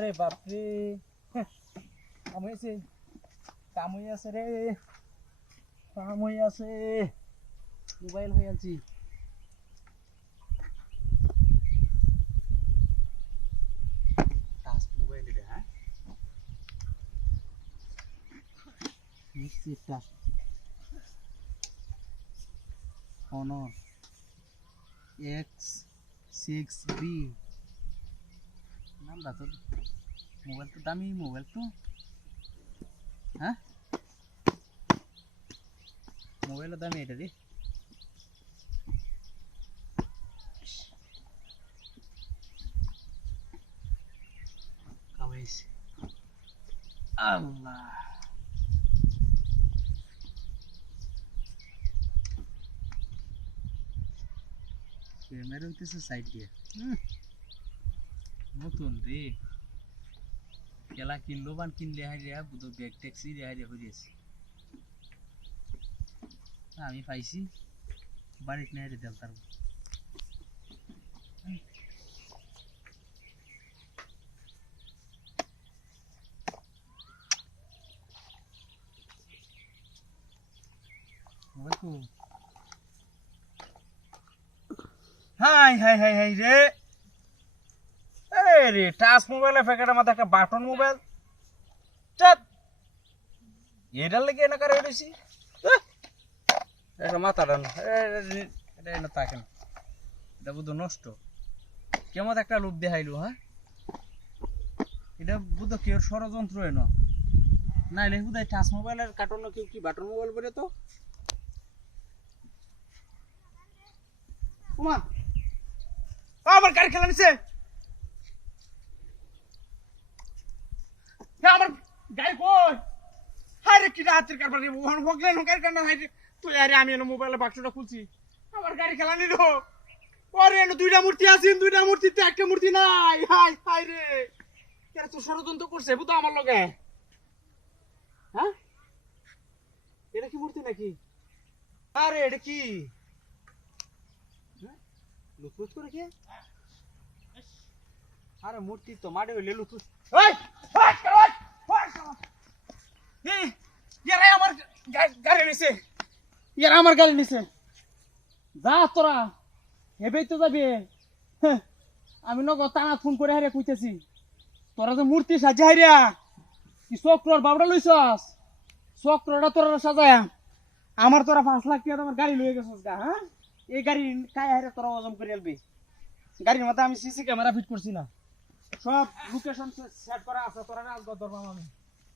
আরে বাপরে কাম হয়েছে কাম হয়ে আছে রে কাম হয়ে আছে মোবাইল হয়ে আছি টাচ মোবাইল এটা হ্যাঁ নিশ্চিত টাচ Honor X6B নামটা তো মোবাইল তো দামি মোবাইল তো হ্যাঁ মোবাইলের দামি এটা রে কামাইস আল্লাহ ক্যামেরা হইতেছে সাইড দিয়ে নতুন রে কেলা কিনলো বান কিনলে হারিয়া বুধ ব্যাগ ট্যাক্সি রে হারিয়া হইয়াছে আমি পাইছি বাড়িতে নিয়ে হারিয়ে দিলাম তারপর হাই হাই হাই হাই রে রে টাচ মোবাইলের প্যাকেটের মধ্যে একটা বাটন মোবাইল চাপ এটার লেগে এনে কারে উঠেছি এটা মাথাটা না এটা এনে থাকে না এটা বুধ নষ্ট কেমন একটা লোক দেখাইলো হ্যাঁ এটা বুধ কেউ ষড়যন্ত্র এনো নাইলে বুধ টাচ মোবাইলের কার্টুন কেউ কি বাটন মোবাইল বলে তো উমা আমার গাড়ি খেলা নিছে আমার গাড়ি কই হায় রে কি রাতের কারবার রে ওখানে হগলেন গাড়ি কান্না হায় রে তুই আরে আমি এনে মোবাইলে বাক্সটা খুলছি আমার গাড়ি খেলা নিল ওরে এনে দুইটা মূর্তি আছে দুইটা মূর্তিতে একটা মূর্তি নাই হায় হায় রে এরা তো ষড়যন্ত্র করছে বুঝতো আমার লগে হ্যাঁ এটা কি মূর্তি নাকি আরে এটা কি লুটপুট করে কি আরে মূর্তি তো মাড়ে হইলে লুটপুট ওই ইয়ার আমার গাড়ি নিছে ইয়ার আমার গাড়ি নিছে যা তোরা হেবেই তো যাবে আমি নগদ টানা ফোন করে হারিয়া কইতেছি তোরা যে মূর্তি সাজে হারিয়া কি চক্রর বাবড়া লইছস চক্রটা তোরা সাজায় আমার তোরা 5 লাখ টাকা আমার গাড়ি লয়ে গেছস গা হ্যাঁ এই গাড়ি কায় হারে তোরা ওজন করে আলবি গাড়ির মধ্যে আমি সিসি ক্যামেরা ফিট করছি না সব লোকেশন সেট করা আছে তোরা আজ দরবার আমি